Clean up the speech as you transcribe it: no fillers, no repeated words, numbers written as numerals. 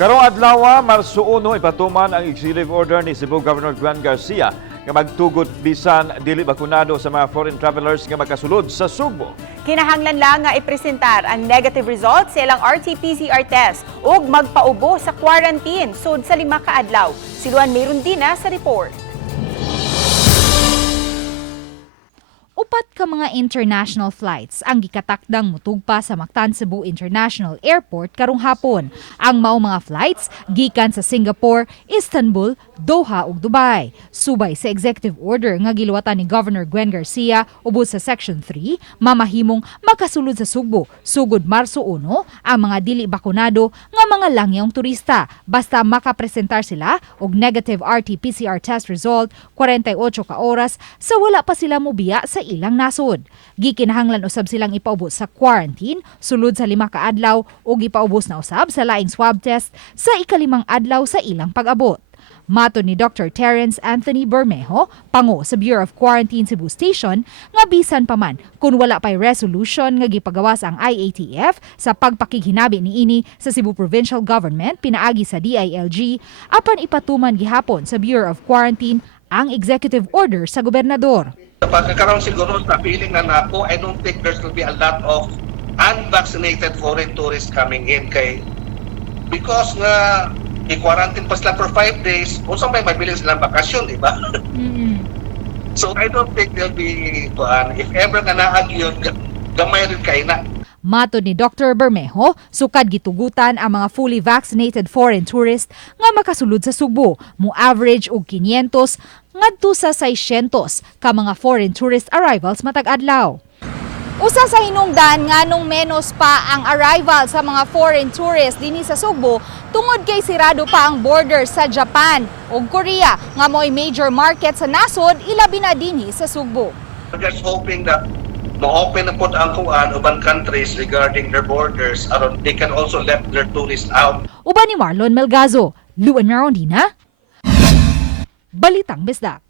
Karong adlaw, Marso 1, ipatuman ang executive order ni Cebu Governor Gwen Garcia nga magtugot bisan dili bakunado sa mga foreign travelers nga makasulod sa Sugbo. Kinahanglan lang nga ipresentar ang negative results sa ilang RT-PCR test ug magpaubo sa quarantine sud sa 5 ka adlaw. Siluan mayroon din sa report. Upat ka mga international flights ang gikatakdang mutugpa sa Mactan Cebu International Airport karong hapon. Ang mao mga flights gikan sa Singapore, Istanbul, Doha ug Dubai. Subay sa executive order nga giluwatan ni Governor Gwen Garcia ubos sa Section 3, mamahimong makasulod sa Sugbo sugod Marso 1 ang mga dili bakunado nga mga langyong turista basta makapresentar sila og negative RT-PCR test result 48 ka oras sa wala pa sila mobiya sa ilang nasod. Gikinahanglan usab silang ipaubos sa quarantine sulod sa 5 ka adlaw ug ipaubos na usab sa laing swab test sa ikalimang adlaw sa ilang pag-abot. Mato ni Dr. Terence Anthony Bermejo, pango sa Bureau of Quarantine Cebu Station, nga bisan pa man kung wala pa'y resolution nga gipagawas ang IATF sa pagpakighinabi niini sa Cebu Provincial Government pinaagi sa DILG, apan ipatuman gihapon sa Bureau of Quarantine ang executive order sa gobernador. Pagkakaroon siguro sa feeling na nako, I don't think there's will be a lot of unvaccinated foreign tourists coming in because nga i-quarantine pa sila for 5 days, kung saan may mabiling silang bakasyon, di ba? So I don't think there'll be, if ever nga naag yun, gamay rin kayo na. Mato ni Dr. Bermejo, sukad gitugutan ang mga fully vaccinated foreign tourists nga makasulod sa Sugbo, mo average og 500 ngadto sa 600 ka mga foreign tourist arrivals matag adlaw. Usa sa hinungdan nganong menos pa ang arrival sa mga foreign tourists dinhi sa Sugbo tungod kay sirado pa ang border sa Japan ug Korea nga mo'y major market sa nasod ilabi na dinhi sa Sugbo. We're just hoping that ma-open na po ang uban countries regarding their borders aron they can also let their tourists out. Uban ni Marlon Melgazo, Luan Marondina, Balitang Bisdak.